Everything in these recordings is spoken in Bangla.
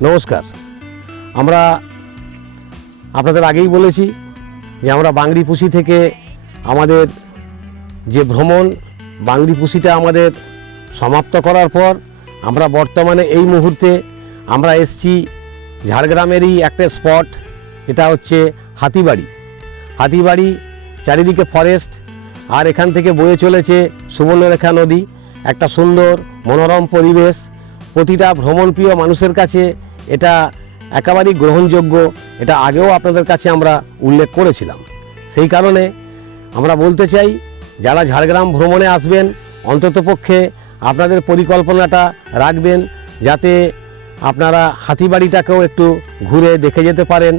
নমস্কার। আমরা আপনাদের আগেই বলেছি যে আমরা বাংরি পুষি থেকে আমাদের যে ভ্রমণ, বাংরি পুষিটা আমাদের সমাপ্ত করার পর আমরা বর্তমানে এই মুহূর্তে আমরা এসছি ঝাড়গ্রামেরই একটা স্পট, যেটা হচ্ছে হাতিবাড়ি। হাতিবাড়ি চারিদিকে ফরেস্ট আর এখান থেকে বয়ে চলেছে সুবর্ণরেখা নদী, একটা সুন্দর মনোরম পরিবেশ। প্রতিটা ভ্রমণপ্রিয় মানুষের কাছে এটা একেবারেই গ্রহণযোগ্য, এটা আগেও আপনাদের কাছে আমরা উল্লেখ করেছিলাম। সেই কারণে আমরা বলতে চাই, যারা ঝাড়গ্রাম ভ্রমণে আসবেন অন্ততপক্ষে আপনাদের পরিকল্পনাটা রাখবেন, যাতে আপনারা হাতিবাড়িটাকেও একটু ঘুরে দেখে যেতে পারেন।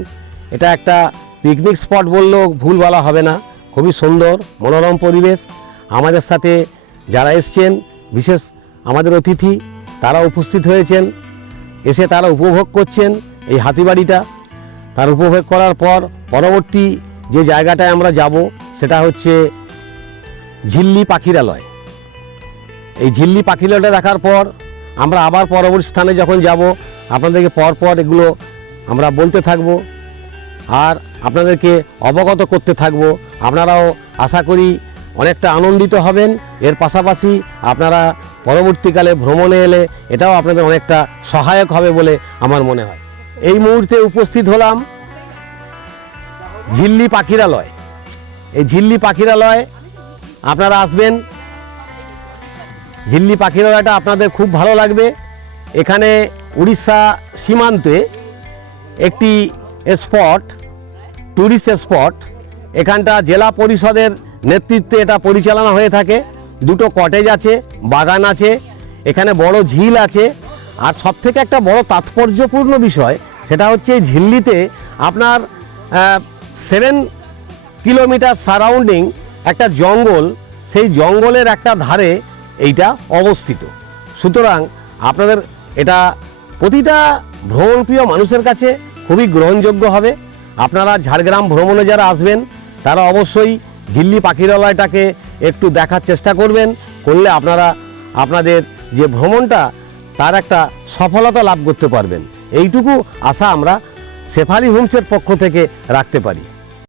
এটা একটা পিকনিক স্পট বললেও ভুল বলা হবে না, খুবই সুন্দর, মনোরম পরিবেশ। আমাদের সাথে যারা এসছেন, বিশেষ আমাদের অতিথি, তারা উপস্থিত হয়েছেন। এসে তারা উপভোগ করছেন এই হাতিবাড়িটা। তার উপভোগ করার পর পরবর্তী যে জায়গাটায় আমরা যাব, সেটা হচ্ছে ঝিল্লি পাখিরালয়। এই ঝিল্লি পাখিরালয়টা দেখার পর আমরা আবার পরবর্তী স্থানে যখন যাব, আপনাদেরকে পর পর এগুলো আমরা বলতে থাকব আর আপনাদেরকে অবগত করতে থাকব। আপনারাও আশা করি অনেকটা আনন্দিত হবেন। এর পাশাপাশি আপনারা পরবর্তীকালে ভ্রমণে এলে এটাও আপনাদের অনেকটা সহায়ক হবে বলে আমার মনে হয়। এই মুহূর্তে উপস্থিত হলাম ঝিল্লি পাখিরালয়। এই ঝিল্লি পাখিরালয়, আপনারা আসবেন। ঝিল্লি পাখিরালয়টা আপনাদের খুব ভালো লাগবে। এখানে উড়িষ্যা সীমান্তে একটি স্পট ট্যুরিস্ট স্পট এখানটা জেলা পরিষদের নেতৃত্বে এটা পরিচালনা হয়ে থাকে। দুটো কটেজ আছে, বাগান আছে, এখানে বড় ঝিল আছে। আর সবথেকে একটা বড় তাৎপর্যপূর্ণ বিষয়, সেটা হচ্ছে এই ঝিল্লিতে আপনার সেভেন কিলোমিটার সারাউন্ডিং একটা জঙ্গল, সেই জঙ্গলের একটা ধারে এইটা অবস্থিত। সুতরাং আপনাদের এটা প্রতিটা ভ্রমণপ্রিয় মানুষের কাছে খুবই গ্রহণযোগ্য হবে। আপনারা ঝাড়গ্রাম ভ্রমণে যারা আসবেন, তারা অবশ্যই ঝিল্লি পাখিরালয়টাকে একটু দেখার চেষ্টা করবেন, করলে আপনারা আপনাদের যে ভ্রমণটা, তার একটা সফলতা লাভ করতে পারবেন। এইটুকু আশা আমরা শেফালি হোমসের পক্ষ থেকে রাখতে পারি।